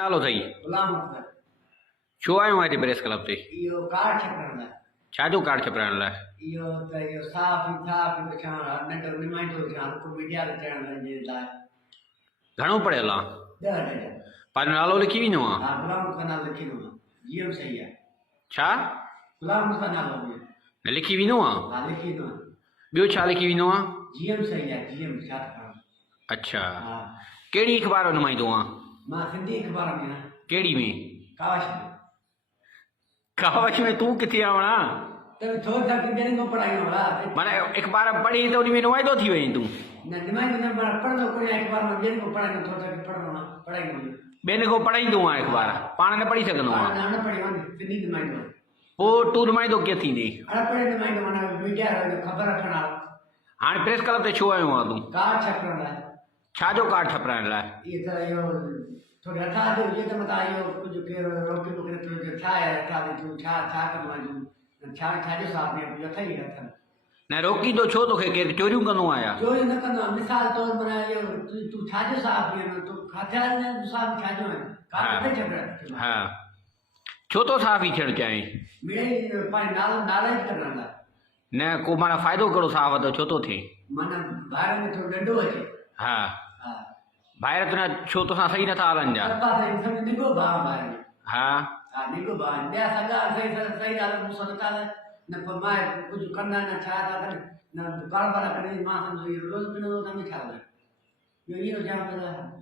नालो अथई गुलाम अहमद छो आयो आहे हिते प्रेस क्लब ते इहो कार्ड छापण लाइ छाजो कार्ड छपाइण लाइ इहो त इहो साफ़ छा नंढो नुमाइंदो छा को मीडिया ते चढ़ण जे लाइ घणो पढ़ियल आहे 10 ॾह पंहिंजो नालो लिखी वेंदो आहे हा गुलाम अहमद नालो लिखी ॾिनो जीएम सही आहे छा गुलाम अहमद नालो न लिखी वेंदो आहे हा लिखी ॾिनो ॿियो छा लिखी वेंदो आहे जीएम सही आहे जीएम छा था अच्छा हा कहिड़ी अख़बार नुमाईंदो आहे मां सिंधी अख़बार में आहियां कहिड़ी में कावश में कावश में तूं किथे आवणा त थोरो सा ॿियनि खां पढ़ाईंदो हा माना अख़बार पढ़ी त उन में नुमाइंदो थी वई तूं न नुमाइंदो न मां पढ़ंदो कोन्हे अख़बार में ॿियनि खां पढ़ाईंदो थोरो सा पढ़ंदो आहियां पढ़ाईंदो ॿियनि खां पढ़ाईंदो आहे अख़बार पाण न पढ़ी सघंदो आहे न पढ़ी वञ सिंधी नुमाइंदो पोइ तूं नुमाइंदो कीअं थींदी अनपढ़ नुमाइंदो माना मीडिया ख़बर रखण वारो हाणे प्रेस क्लब ते छो आयो आहे तूं कार्ड छापण लाइ छाजो कार्ड छपाइण लाइ इहे त इहो थोरी हथा जो इहो त मथां इहो कुझु केरु रोकी टोकी नथो छा आहे हथा तूं छा छा कंदो आहे तूं छाजो साथ में कुझु अथई हथ न रोकींदो छो तोखे केरु चोरियूं कंदो आहियां चोरी न कंदो आहे मिसाल तौरु माना इहो तूं छाजो साथ में तूं हथियार न साथ छाजो आहे कार्ड किथे छपण हा छो तो साफ़ ई थियणु चाहीं मिड़े पंहिंजो नालो ई करण लाइ न को माना फ़ाइदो कहिड़ो साफ़ आहे त छो थो थिए माना ॿाहिरि में थोरो ॾंडो अचे हा हा ॿाहिरि त न छो तोसां सही नथा हलनि जा सम्झ निगो भाउ ॿाहिरि में हा हा निगो भाउ ॿिया सॻा सही सही ॻाल्हि मूंसां नथा हलनि न पोइ मां कुझु कंदा न छा था कनि न कारोबार करे मां सम्झो इहो रोज़ पिणंदो त में छा हलंदो इहो जाम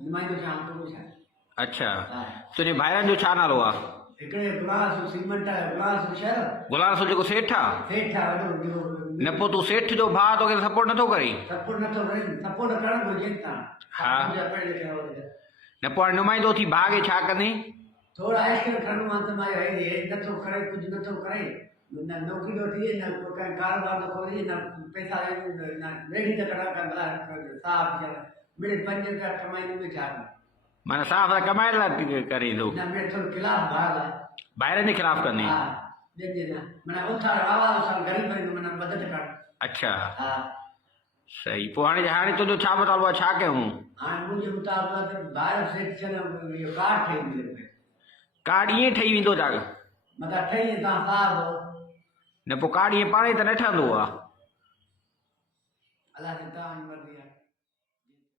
नुमाइंदो जाम कमु छा अच्छा हा तुंहिंजे भाइरनि जो छा नालो आहे हिकिड़े गुलास सीमेंट आहे गुलास शहर गुलाम जेको सेठ आहे सेठ आहे वॾो जेको न पोइ तूं सेठ जो भाउ तोखे सपोर्ट नथो करे सपोर्ट नथो करे सपोर्ट करणु घुरिजे तव्हां हा पढ़े लिखे वारो न पोइ हाणे नुमाइंदो थी भाउ खे छा कंदे थोरो आइस करे खणो मां त मां हे नथो करे कुझु नथो करे न नौकिरी थो थिए न को कंहिं कारोबार थो खोले न पैसा न रेडी त कढा कंदा साफ़ मिड़े 5 रुपया कमाईंदो में छा माना साफ़ कमाइण लाइ करे थो न मिड़े थोरो ख़िलाफ़ भाग आहे ॿाहिरनि जे ख़िलाफ़ कंदे हा ॿियनि जे न माना उथार आवाज़ सां ग़रीबनि माना मदद कर अच्छा हा सही पोइ हाणे हाणे तुंहिंजो छा मतालबो आहे छा कयूं हाणे मुंहिंजे मुताबिक़ त ॿाहिरि सेठ छॾ इहो कार्ड ठही वेंदो कार्ड ईअं ठही वेंदो छा मथां ठही तव्हां साफ़ न पोइ कार्ड ईअं पाणे त न ठहंदो आहे अलाह जी तव्हांजी मर्ज़ी आहे